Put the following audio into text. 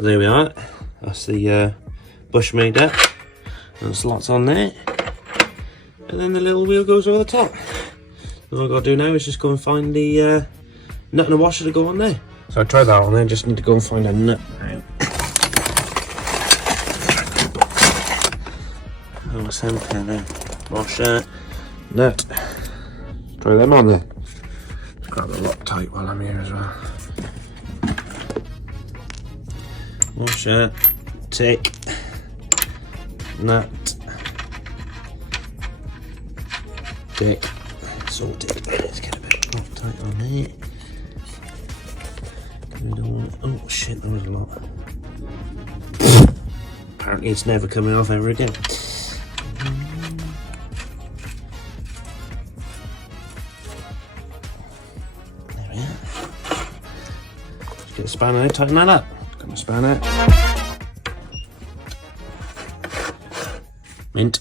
So there we are. That's the Bushmade up. And the slots on there. And then the little wheel goes over the top. All I've got to do now is just go and find the nut and a washer to go on there. So I tried that on there, just need to go and find a nut now. Oh, what's happening there? Washer, nut. Try them on there. Just grab the Loctite while I'm here as well. Washer, tick, nut, tick, sorted. Let's get a bit of Loctite on there. Oh shit, there was a lot. Apparently it's never coming off ever again. There we are. Let's get the spanner out, tighten that up. Got my spanner. Mint.